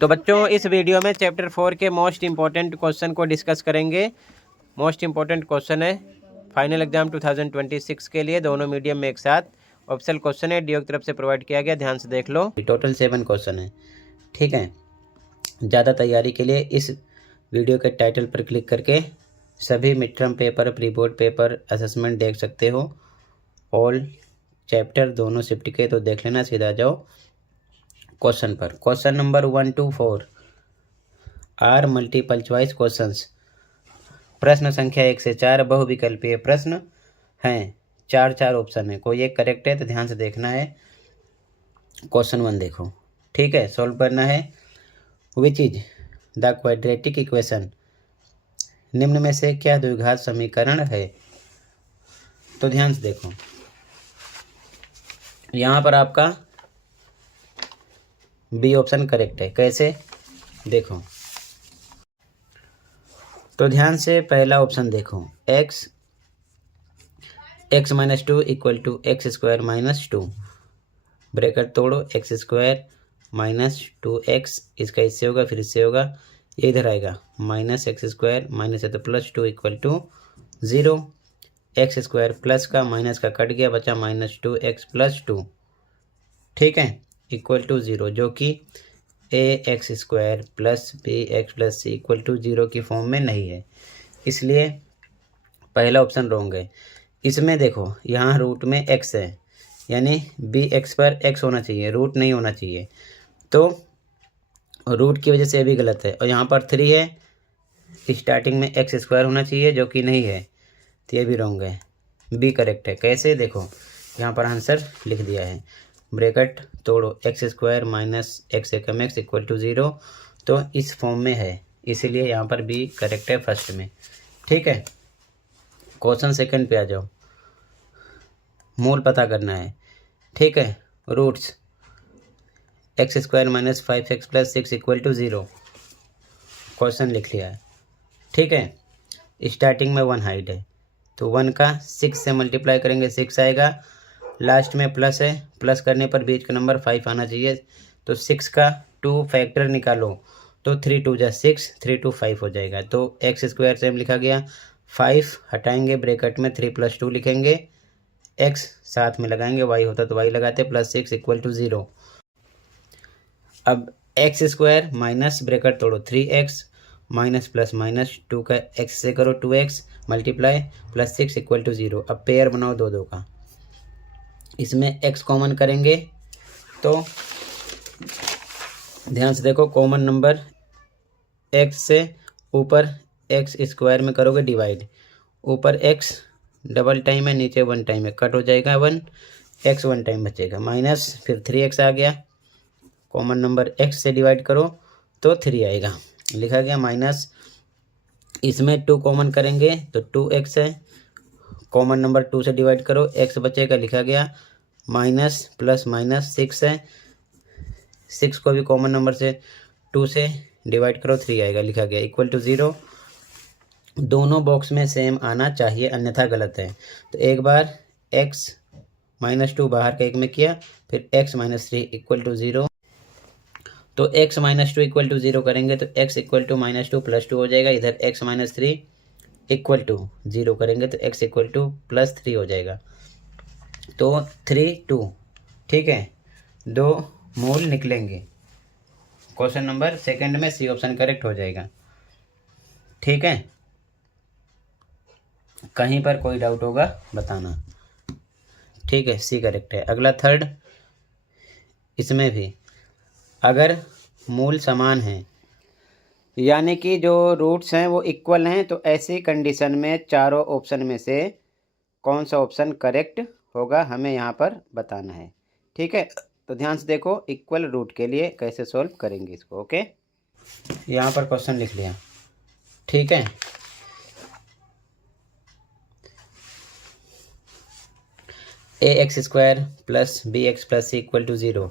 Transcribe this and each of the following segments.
तो बच्चों इस वीडियो में चैप्टर 4 के मोस्ट इम्पॉर्टेंट क्वेश्चन को डिस्कस करेंगे। मोस्ट इम्पॉर्टेंट क्वेश्चन है फाइनल एग्जाम 2026 के लिए, दोनों मीडियम में एक साथ। ऑप्शनल क्वेश्चन है, डीओ की तरफ से प्रोवाइड किया गया, ध्यान से देख लो। टोटल 7 क्वेश्चन है, ठीक है। ज़्यादा तैयारी के लिए इस वीडियो के टाइटल पर क्लिक करके सभी mid term paper, pre board paper, assessment देख सकते हो। ऑल चैप्टर दोनों शिफ्ट के तो देख लेना। सीधा जाओ क्वेश्चन पर। Question number 1 to 4 are multiple choice questions. प्रश्न संख्या 1 से 4 बहुविकल्पीय प्रश्न हैं। 4 ऑप्शन है, कोई एक करेक्ट है तो ध्यान से देखना है। क्वेश्चन 1 देखो, ठीक है, सॉल्व करना है। Which is the quadratic equation, निम्न में से क्या द्विघात समीकरण है। तो ध्यान से देखो, यहाँ पर आपका बी ऑप्शन करेक्ट है। कैसे देखो, तो ध्यान से पहला ऑप्शन देखो, x minus 2 equal to x square minus 2, bracket तोड़ो, एक्स स्क्वायर माइनस 2x, इसका इससे होगा फिर इससे होगा, ये इधर आएगा माइनस एक्स स्क्वायर माइनस है तो plus 2 equal to 0, x square plus का माइनस का कट गया, बचा माइनस 2x प्लस 2, ठीक है, इक्वल टू 0, जो कि a x square plus b x plus C equal to 0 की फॉर्म में नहीं है, इसलिए पहला ऑप्शन रॉन्ग है। इसमें देखो, यहाँ रूट में x है, यानी बी एक्स पर x होना चाहिए, रूट नहीं होना चाहिए, तो रूट की वजह से ये भी गलत है। और यहाँ पर 3 है, स्टार्टिंग में एक्स स्क्वायर होना चाहिए जो कि नहीं है, तो ये भी रॉन्ग है, बी करेक्ट है। कैसे देखो, यहाँ पर आंसर लिख दिया है, ब्रैकेट तोड़ो, x square minus x Ekam x equal to 0, तो इस फॉर्म में है, इसीलिए यहाँ पर बी करेक्ट है फर्स्ट में, ठीक है। क्वेश्चन सेकंड पे आ जाओ, मूल पता करना है, ठीक है। Roots x square minus 5x plus 6 equal to 0, question लिख लिया है, ठीक है। स्टार्टिंग में 1 हाइड है, तो 1 का 6 से मल्टीप्लाई करेंगे 6 आएगा, लास्ट में प्लस है, प्लस करने पर बीच का नंबर 5 आना चाहिए, तो 6 का 2 फैक्टर निकालो, तो 3 2 जा 6, 3 2 5 हो जाएगा, तो एक्स स्क्वायर सेम लिखा गया, 5 हटाएंगे, ब्रैकेट में 3 प्लस 2 लिखेंगे, x साथ में लगाएंगे, y होता तो y लगाते, प्लस 6 इक्वल टू 0। अब एक्स स्क्वायर माइनस ब्रैकेट तोड़ो 3x माइनस प्लस माइनस 2 का x से करो 2x multiply plus 6 equal to 0। अब पेयर बनाओ 2 2 का, इसमें x कॉमन करेंगे, तो ध्यान से देखो, कॉमन नंबर x से ऊपर एक्स स्क्वायर में करोगे डिवाइड, ऊपर x डबल टाइम है, नीचे 1 टाइम है, कट हो जाएगा 1, x 1 टाइम बचेगा, माइनस फिर 3x आ गया, कॉमन नंबर x से डिवाइड करो तो 3 आएगा, लिखा गया माइनस, इसमें 2 कॉमन करेंगे तो 2x है, कॉमन नंबर 2 से डिवाइड करो, x बचेगा, लिखा गया माइनस प्लस माइनस 6 है, 6 को भी कॉमन नंबर से 2 से डिवाइड करो 3 आएगा, लिखा गया इक्वल टू 0। दोनों बॉक्स में सेम आना चाहिए, अन्यथा गलत है। तो एक बार x माइनस 2 बाहर का एक में किया, फिर x माइनस 3 इक्वल टू 0, तो x माइनस 2 इक्वल टू 0 करेंगे तो x equal to minus 2 plus 2 हो जाएगा, इधर x माइनस 3 इक्वल टू 0 करेंगे तो x इक्वल टू प्लस 3 हो जाएगा, तो 3 2, ठीक है, 2 मूल निकलेंगे। क्वेश्चन नंबर सेकंड में सी ऑप्शन करेक्ट हो जाएगा, ठीक है। कहीं पर कोई डाउट होगा बताना, ठीक है, सी करेक्ट है। अगला थर्ड, इसमें भी अगर मूल समान हैं, यानी कि जो रूट्स हैं वो इक्वल हैं, तो ऐसी कंडीशन में चारों ऑप्शन में से कौन सा ऑप्शन करेक्ट होगा हमें यहाँ पर बताना है, ठीक है। तो ध्यान से देखो, इक्वल रूट के लिए कैसे सॉल्व करेंगे इसको, ओके। यहाँ पर क्वेश्चन लिख लिया, ठीक है। A x square plus b x plus C equal to 0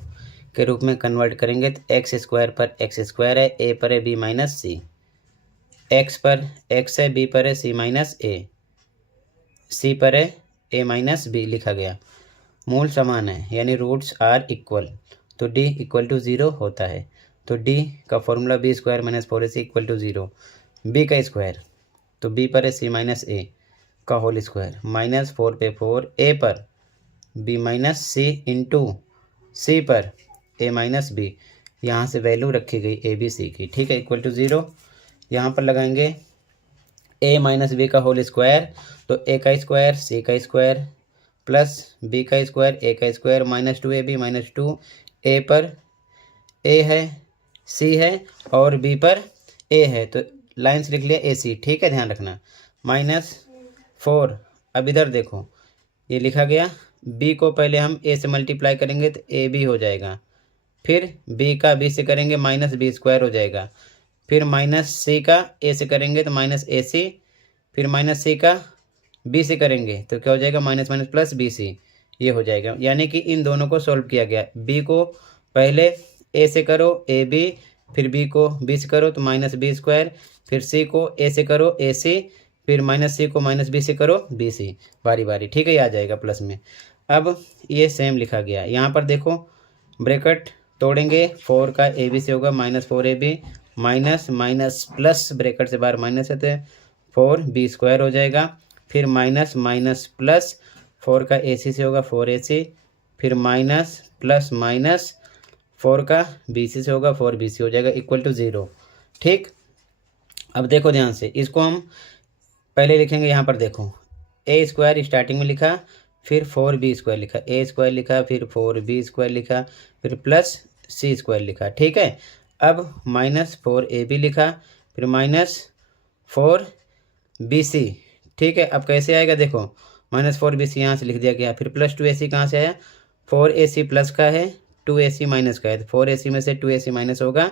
के रूप में कन्वर्ट करेंगे तो एक्स स्क्वायर पर एक्स स्क्वायर है, ए पर है बी माइनस सी, एक्स पर एक्स है, बी पर है सी माइनस ए, सी पर है ए माइनस बी, लिखा गया। मूल समान है, यानी रूट्स आर इक्वल, तो डी इक्वल टू 0 होता है। तो डी का formula B square minus 4ac equal to 0। B का स्क्वायर तो बी पर है सी माइनस ए का होल स्क्वायर माइनस 4 पे 4 ए पर बी माइनस सी इंटू सी पर ए माइनस बी, यहाँ से वैल्यू रखी गई ए बी सी की, ठीक है, इक्वल टू 0। यहाँ पर लगाएंगे ए माइनस बी का होल स्क्वायर, तो ए का स्क्वायर सी का स्क्वायर प्लस बी का स्क्वायर ए का स्क्वायर माइनस 2ab माइनस 2 ए पर ए है सी है और बी पर ए है, तो लाइन्स लिख लिया ए सी, ठीक है, ध्यान रखना। माइनस 4, अब इधर देखो ये लिखा गया, बी को पहले हम ए से मल्टीप्लाई करेंगे तो ए बी हो जाएगा, फिर बी का बी से करेंगे माइनस बी स्क्वायर हो जाएगा, फिर माइनस सी का ए से करेंगे तो माइनस ए सी, फिर माइनस सी का बी से करेंगे तो क्या हो जाएगा minus minus plus B C, ये हो जाएगा। यानी कि इन दोनों को सॉल्व किया गया, बी को पहले ए से करो ए बी, फिर बी को बी से करो तो माइनस बी स्क्वायर, फिर सी को ए से करो ए सी, फिर माइनस सी को माइनस बी से करो बी सी, बारी बारी, ठीक है, ये आ जाएगा प्लस में। अब ये सेम लिखा गया, यहाँ पर देखो ब्रैकेट तोड़ेंगे, 4 का ए बी से होगा minus 4ab minus minus plus, bracket से बाहर माइनस है तो 4b स्क्वायर हो जाएगा, फिर माइनस माइनस प्लस 4 का ए सी से होगा 4ac, फिर माइनस प्लस माइनस 4 का बी सी से होगा 4bc हो जाएगा इक्वल टू 0, ठीक। अब देखो ध्यान से, इसको हम पहले लिखेंगे, यहाँ पर देखो ए स्क्वायर स्टार्टिंग में लिखा, फिर 4b स्क्वायर लिखा, ए स्क्वायर लिखा, फिर 4b स्क्वायर लिखा, फिर प्लस सी स्क्वायर लिखा, ठीक है। अब माइनस 4ab लिखा, फिर माइनस 4bc, ठीक है। अब कैसे आएगा देखो, माइनस 4bc यहाँ से लिख दिया गया, फिर प्लस 2ac कहाँ से आया, 4ac प्लस का है 2ac माइनस का है, तो 4ac में से 2ac माइनस होगा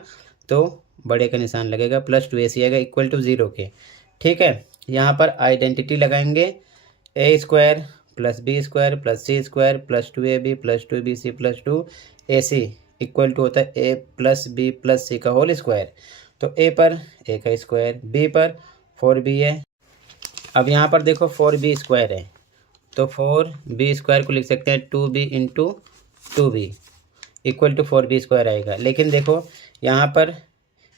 तो बड़े का निशान लगेगा, प्लस 2ac आएगा इक्वल टू 0 के, ठीक है। यहाँ पर आइडेंटिटी लगाएंगे, a square plus b square plus c square plus 2ab plus 2bc plus 2ac equal to होता है ए प्लस बी प्लस सी का होल स्क्वायर, तो ए पर ए का स्क्वायर, बी पर 4b है। अब यहाँ पर देखो 4b स्क्वायर है, तो 4b स्क्वायर को लिख सकते हैं 2b into 2b equal to 4b square आएगा। लेकिन देखो यहाँ पर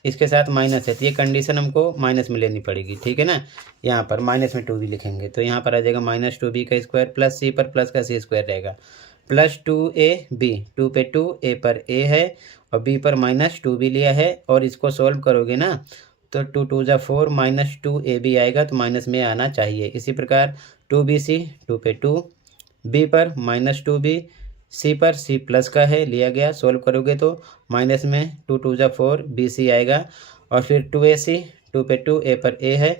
इसके साथ माइनस है, तो ये कंडीशन हमको माइनस में लेनी पड़ेगी, ठीक है ना। यहाँ पर माइनस में 2b लिखेंगे तो यहाँ पर आ जाएगा माइनस 2b का स्क्वायर प्लस सी पर प्लस का सी स्क्वायर रहेगा, प्लस 2ab, 2 पे 2 ए पर ए है और बी पर माइनस 2b लिया है, और इसको सॉल्व करोगे ना तो 2 2 जा 4 माइनस 2ab आएगा, तो माइनस में आना चाहिए। इसी प्रकार 2bc, 2 पे 2 बी पर माइनस 2b, सी पर सी प्लस का है लिया गया, सोल्व करोगे तो माइनस में 2 2 जा 4 bc आएगा, और फिर 2ac, 2 पे 2 ए पर ए है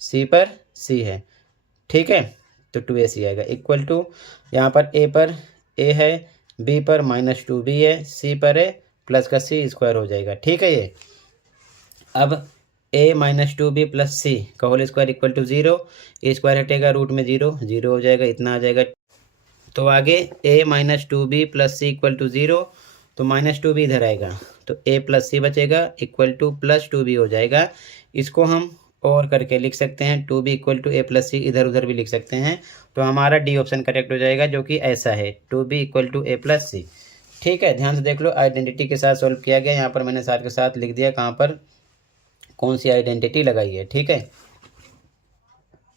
सी पर सी है, ठीक है, तो 2ac आएगा इक्वल टू, यहाँ पर ए पर ए है, बी पर माइनस 2b है, सी पर है प्लस का सी स्क्वायर हो जाएगा, ठीक है। ये अब a माइनस 2b प्लस सी का whole square equal to 0, A square हटेगा रूट में 0 0 हो जाएगा, इतना आ जाएगा। तो आगे a minus 2b plus C equal to 0, तो माइनस 2b इधर आएगा तो a प्लस सी बचेगा इक्वल टू प्लस 2b हो जाएगा। इसको हम और करके लिख सकते हैं 2b equal to a plus C, इधर उधर भी लिख सकते हैं, तो हमारा डी ऑप्शन करेक्ट हो जाएगा, जो कि ऐसा है 2b equal to a plus C, ठीक है। ध्यान से देख लो, आइडेंटिटी के साथ सॉल्व किया गया, यहाँ पर मैंने साथ के साथ लिख दिया कहाँ पर कौन सी आइडेंटिटी लगाई है, ठीक है।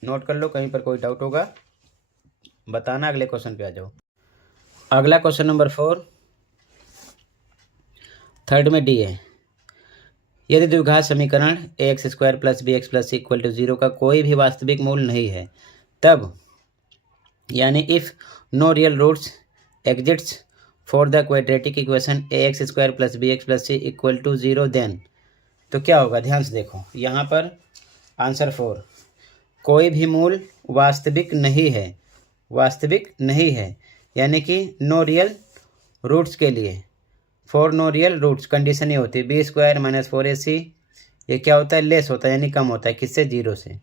नोट कर लो, कहीं पर कोई डाउट होगा बताना, अगले क्वेश्चन पे आ जाओ। अगला क्वेश्चन नंबर 4, थर्ड में डी है, यदि द्विघात समीकरण ax square plus bx plus C equal to 0 का कोई भी वास्तविक मूल नहीं है, तब यानी if no real roots exists for the quadratic equation ax square plus bx plus C equal to 0, then तो क्या होगा। ध्यान से देखो, यहाँ पर आंसर 4, कोई भी मूल वास्तविक नहीं है, वास्तविक नहीं है, यानी कि नो रियल रूट्स के लिए, for no real roots condition ये होती है बी स्क्वायर माइनस 4ac, ये क्या होता है लेस होता है, यानी कम होता है, किससे 0 से,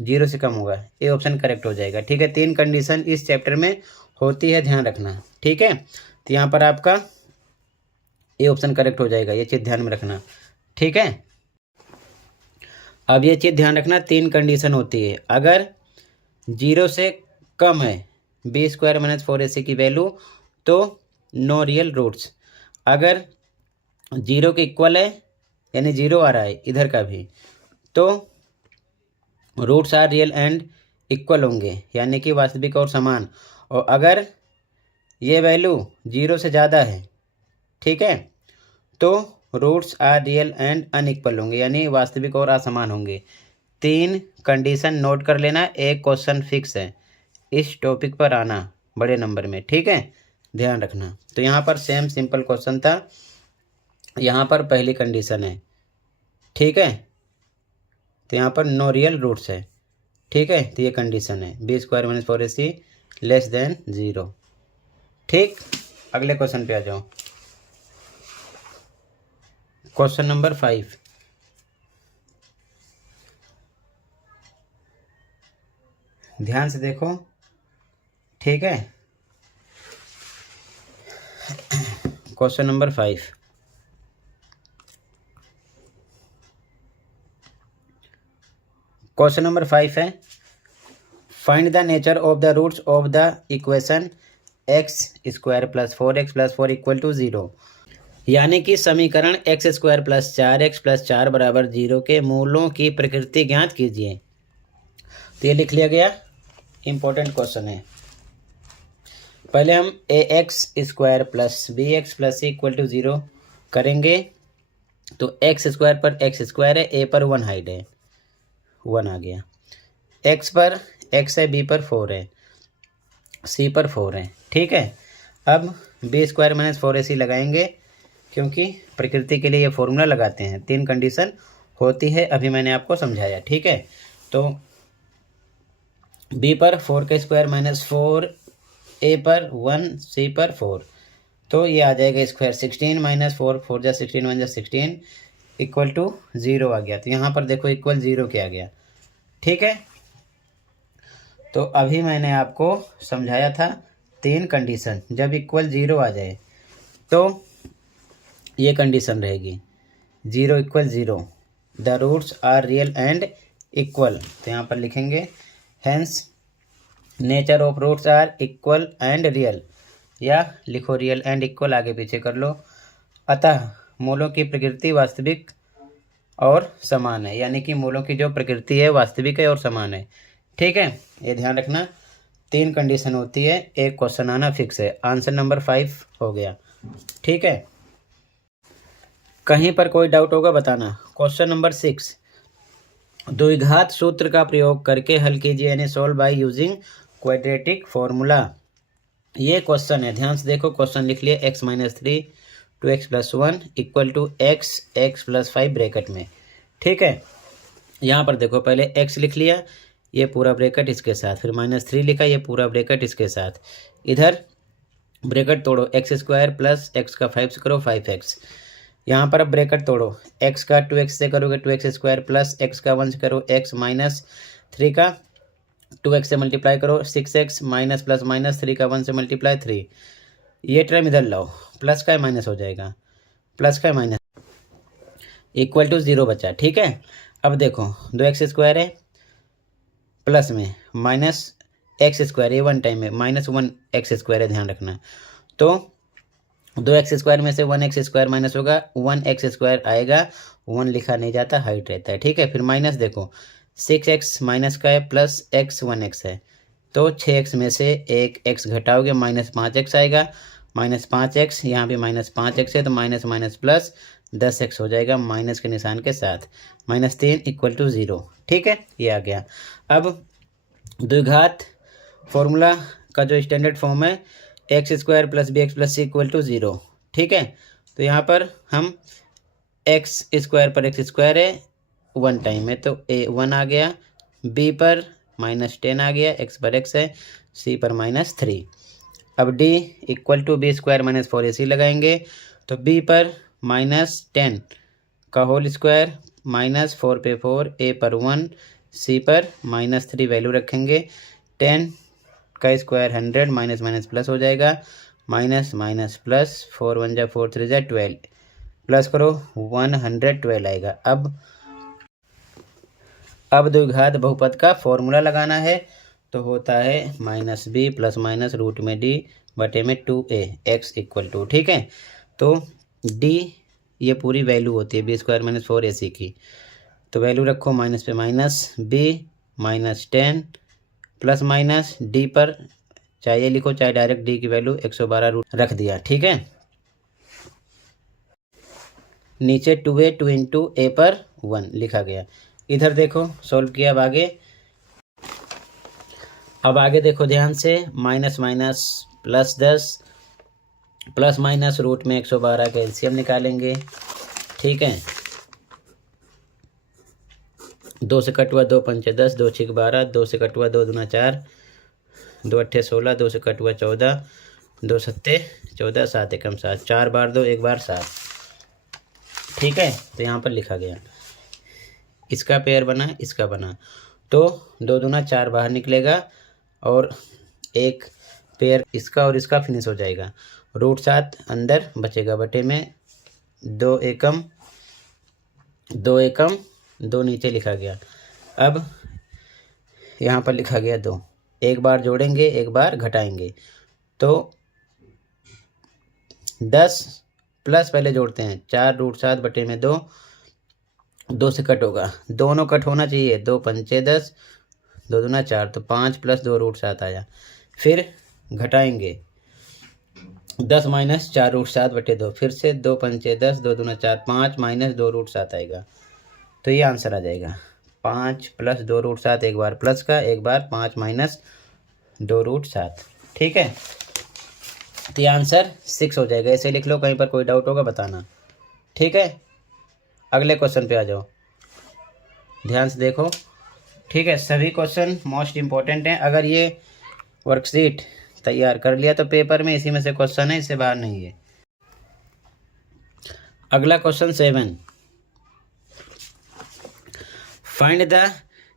0 से कम होगा, ये ऑप्शन करेक्ट हो जाएगा, ठीक है। 3 कंडीशन इस चैप्टर में होती है, ध्यान रखना, ठीक है। तो यहाँ पर आपका ये ऑप्शन करेक्ट हो जाएगा, ये चीज़ ध्यान में रखना, ठीक है। अब ये चीज़ ध्यान रखना, 3 कंडीशन होती है, अगर 0 से कम है बी स्क्वायर माइनस 4ac की वैल्यू तो नो रियल रूट्स, अगर जीरो के इक्वल है, यानी जीरो आ रहा है इधर का भी, तो roots are real and equal होंगे, यानी कि वास्तविक और समान। और अगर ये वैल्यू जीरो से ज़्यादा है, ठीक है, तो roots are real and unequal होंगे, यानी वास्तविक और असमान होंगे। 3 कंडीशन नोट कर लेना, एक क्वेश्चन फिक्स है, इस टॉपिक पर आना बड़े नंबर में, ठीक है, ध्यान रखना। तो यहाँ पर सेम सिंपल क्वेश्चन था, यहाँ पर पहली कंडीशन है, ठीक है, तो यहाँ पर नो रियल रूट्स है, ठीक है, तो ये कंडीशन है b² - 4ac लेस देन 0। ठीक, अगले क्वेश्चन पे आ जाओ। क्वेश्चन नंबर 5, ध्यान से देखो, ठीक है। क्वेश्चन नंबर 5, क्वेश्चन नंबर 5 है, find the nature of the roots of the equation x² + 4x + 4 = 0, यानी कि समीकरण x² + 4x + 4 = 0 के मूलों की प्रकृति ज्ञात कीजिए। तो ये लिख लिया गया, इंपॉर्टेंट क्वेश्चन है। पहले हम ax² + bx + c = 0 करेंगे। तो x² पर x² है, a पर 1 हाइट है, 1 आ गया, x पर x है, b पर 4 है, c पर 4 है, ठीक है। अब b² - 4ac लगाएंगे, क्योंकि प्रकृति के लिए ये फॉर्मूला लगाते हैं, 3 कंडीशन होती है, अभी मैंने आपको समझाया, ठीक है। तो b पर 4² - 4, a पर 1, c पर 4, तो ये आ जाएगा स्क्वायर 16 - 4, 4 जा 16, 1 जा 16 = 0 आ गया। तो यहाँ पर देखो इक्वल 0 के आ गया, ठीक है। तो अभी मैंने आपको समझाया था 3 कंडीशन, जब इक्वल 0 आ जाए तो ये कंडीशन रहेगी, 0 = 0, the roots are real and equal. तो यहाँ पर लिखेंगे hence nature of roots are equal and real, या लिखो रियल एंड इक्वल, आगे पीछे कर लो। अतः मूलों की प्रकृति वास्तविक और समान है, यानी कि मूलों की जो प्रकृति है वास्तविक है और समान है, ठीक है, ये ध्यान रखना। 3 कंडीशन होती है, एक क्वेश्चन आना फिक्स है। आंसर नंबर 5 हो गया, ठीक है। कहीं पर कोई डाउट होगा बताना। क्वेश्चन नंबर 6, द्विघात सूत्र का प्रयोग करके हल कीजिए, यानी solve by using quadratic formula. ये क्वेश्चन है, ध्यान से देखो, क्वेश्चन लिख लिए x - 3 2x + 1 = x + 5 ब्रैकेट में, ठीक है। यहाँ पर देखो, पहले x लिख लिया, ये पूरा ब्रैकेट इसके साथ, फिर -3 लिखा, ये पूरा ब्रैकेट इसके साथ, इधर ब्रैकेट तोड़ो, x² + x का 5 से करो 5x, यहाँ पर अब ब्रैकेट तोड़ो, x का 2x से करोगे 2x² + x का 1 से करो x - 3 का 2x से मल्टीप्लाई करो 6x - 3 का 1 से मल्टीप्लाई 3, ये टर्म इधर लाओ, प्लस का माइनस हो जाएगा, प्लस का माइनस = 0 बचा, ठीक है। अब देखो 2x² है, प्लस में -x², ये 1 टाइम है, -1x² है, ध्यान रखना। तो 2x² में से 1x² माइनस होगा, 1x² आएगा, 1 लिखा नहीं जाता, हाइट रहता है, ठीक है। फिर माइनस देखो, 6x माइनस का है, प्लस x 1x है, तो 6x में से एक x घटाओगे, -5x आएगा, -5x, यहाँ भी -5x है, तो माइनस माइनस प्लस 10x हो जाएगा, माइनस के निशान के साथ, -3 = 0, ठीक है, ये आ गया। अब द्विघात फॉर्मूला का जो स्टैंडर्ड फॉर्म है x² + bx + c = 0, ठीक है। तो यहाँ पर हम x² पर x² है, 1 टाइम है, तो a 1 आ गया, b पर -10 आ गया, x पर x है, c पर -3। अब d = b² - 4ac लगाएंगे, तो b पर -10 का होल स्क्वायर, -4 पे 4, a पर 1, c पर -3 वैल्यू रखेंगे, 10 का स्क्वायर 100, माइनस माइनस प्लस हो जाएगा, माइनस माइनस प्लस, 4 1 जा 4 3 जा 12, प्लस करो 112 आएगा। अब द्विघात बहुपद का फॉर्मूला लगाना है, तो होता है -b ± √d/2a x =, ठीक है। तो d ये पूरी वैल्यू होती है बी स्क्वायर माइनस 4ac की। तो वैल्यू रखो माइनस पे minus B minus 10 plus minus D पर चाहे ये लिखो चाहे डायरेक्ट डी की वैल्यू 112 रूट रख दिया। ठीक है, नीचे 2a 2 इंटू ए पर 1 लिखा गया। इधर देखो सॉल्व किया। अब आगे देखो ध्यान से, minus minus plus 10 plus minus root में 112 का एलसीएम निकालेंगे। ठीक है, 2 से कट हुआ 2 पंचे 10, 2 छीक 12, 2 से कट हुआ 2 दूना 4, 2 अट्ठे 16, 2 से कट हुआ 14, 2 सत्ते 14, 7 एकम 7, 4 बार 2 1 बार 7। ठीक है, तो यहाँ पर लिखा गया। इसका पेयर बना, इसका बना, तो 2 दूना 4 बाहर निकलेगा और एक पेयर इसका और इसका फिनिश हो जाएगा। रूट 7 अंदर बचेगा, बटे में 2 एकम 2 नीचे लिखा गया। अब यहाँ पर लिखा गया 2, एक बार जोड़ेंगे एक बार घटाएंगे, तो 10 प्लस पहले जोड़ते हैं 4 रूट 7 बटे में 2, 2 से कट होगा, दोनों कट होना चाहिए, 2 पंचे 10, 2 दूना 4, तो 5 प्लस 2 रूट 7 आया। फिर घटाएंगे 10 माइनस 4 रूट 7 बटे 2, फिर से 2 पंचे 10, 2 दूना 4, 5 माइनस 2 रूट 7 आएगा। तो ये आंसर आ जाएगा 5 प्लस 2 रूट 7, एक बार प्लस का एक बार 5 माइनस 2 रूट 7। ठीक है, तो ये आंसर 6 हो जाएगा। ऐसे लिख लो, कहीं पर कोई डाउट होगा बताना। ठीक है, अगले क्वेश्चन पे आ जाओ, ध्यान से देखो। ठीक है, सभी क्वेश्चन मोस्ट इम्पोर्टेंट हैं। अगर ये वर्कशीट तैयार कर लिया तो पेपर में इसी में से क्वेश्चन है, इससे बाहर नहीं है। अगला question 7, find the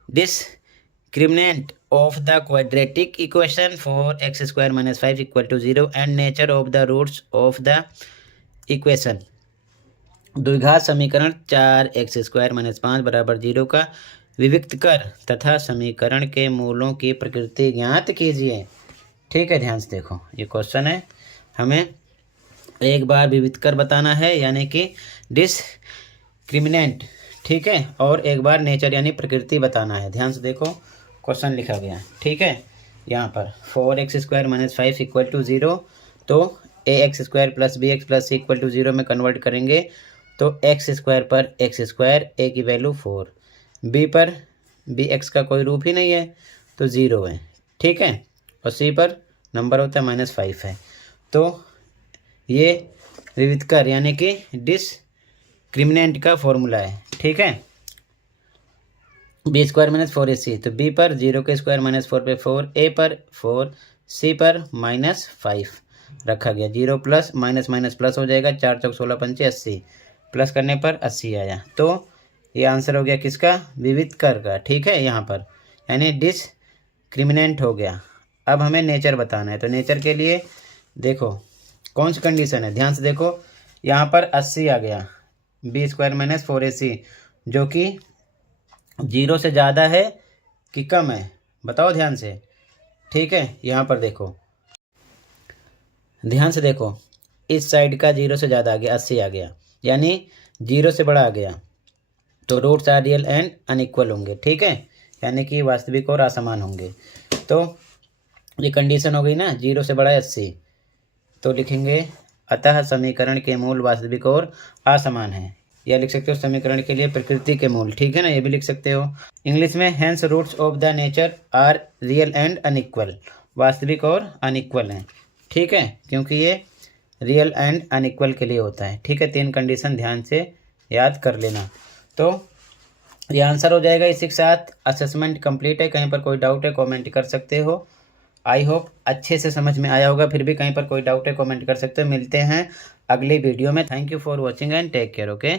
discriminant of the quadratic equation for x square minus 5 equal to 0 and nature of the roots of the equation। द्विघात समीकरण 4x स्क्वायर माइनस 5 बराबर 0 का विविक्त कर तथा समीकरण के मूलों की प्रकृति ज्ञात कीजिए। ठीक है, ध्यान से देखो, ये क्वेश्चन है, हमें एक बार विविक्त कर बताना है यानी कि डिस्क्रिमिनेंट। ठीक है, और एक बार नेचर यानी प्रकृति बताना है। ध्यान से देखो क्वेश्चन लिखा गया। ठीक है, यहाँ पर 4x square minus 5 equal to 0, तो ax square plus bx plus c equal to 0 में कन्वर्ट करेंगे तो x स्क्वायर पर x स्क्वायर, a की वैल्यू 4, b पर bx का कोई रूप ही नहीं है तो 0 है। ठीक है, और c पर नंबर होता है -5 है। तो ये विविधकर यानी कि डिस्क्रिमिनेंट का फॉर्मूला है। ठीक है, बी स्क्वायर माइनस 4ac, तो b पर 0 के स्क्वायर माइनस 4 पे 4, a पर 4, c पर -5 रखा गया। 0 प्लस माइनस माइनस प्लस हो जाएगा, 4 चौक 16 पंचे 80, प्लस करने पर 80 आया। तो ये आंसर हो गया किसका, विविधकर का। ठीक है, यहाँ पर यानी डिस्क्रिमिनेंट हो गया। अब हमें नेचर बताना है, तो नेचर के लिए देखो कौन सी कंडीशन है, ध्यान से देखो। यहाँ पर 80 आ गया, बी स्क्वायर माइनस 4ac जो कि 0 से ज़्यादा है कि कम है, बताओ ध्यान से। ठीक है, यहाँ पर देखो, ध्यान से देखो, इस साइड का 0 से ज़्यादा आ गया, 80 आ गया, यानी 0 से बड़ा आ गया, तो roots are real and unequal होंगे। ठीक है, यानी कि वास्तविक और असमान होंगे। तो ये कंडीशन हो गई ना, 0 से बड़ा 80, तो लिखेंगे अतः समीकरण के मूल वास्तविक और असमान है, या लिख सकते हो समीकरण के लिए प्रकृति के मूल। ठीक है ना, ये भी लिख सकते हो इंग्लिश में। Hence roots of the nature are real and unequal, वास्तविक और अनइक्वल हैं। ठीक है, क्योंकि ये रियल एंड अनइक्वल के लिए होता है। ठीक है, 3 कंडीशन ध्यान से याद कर लेना। तो ये आंसर हो जाएगा इसी के साथ। असेसमेंट कंप्लीट है, कहीं पर कोई डाउट है कमेंट कर सकते हो। आई होप अच्छे से समझ में आया होगा, फिर भी कहीं पर कोई डाउट है कमेंट कर सकते हो। मिलते हैं अगली वीडियो में। Thank you for watching and take care. Okay.